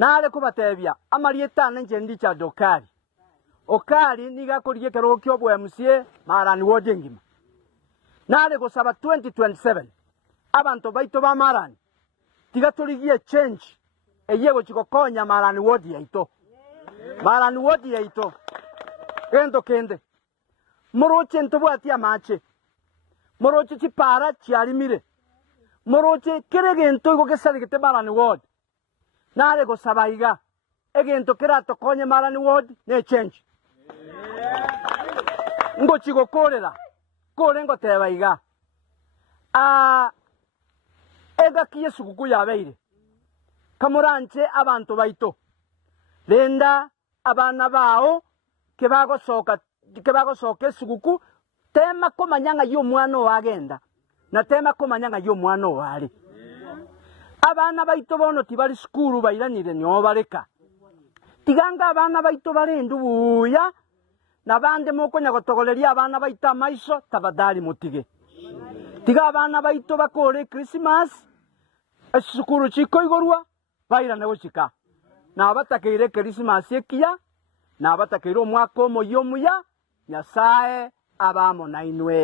nale kubatebya amalietana njendi cha dokali okali niga koliye kero kyo bwemusie marani wodi ngima nale kusaba 2027 abantu baito ba marani tiga toligie change eyego chikokonya marani wodi yaito marani wodi yaito kendo kende moroche ntobwati amache moroche chipara chialimire moroche keregento igo kesaligete marani wodi nale kusaba iga egento kerato konye marani wodi ne change ngo chigo korera kore ngo teba iga ega kiye sukuku yabeire kamuranche abantu baito lenda abana bao kebagosoka sukuku tema komanyanga yo mwana wagenda na tema komanyanga yo mwana wali abana baito bono tibali skulu bairanire nyo bareka tiganga abana baito barendu buya nabande mokonya gotogoleria abana baito amaiso tabadali mutige tiga abana baito bakore Christmas esukuru chiko igorwa bairane gochika na batakeire Christmas ekia na batakeire omwaka omoyo muya Nyasaye abamo nainwe.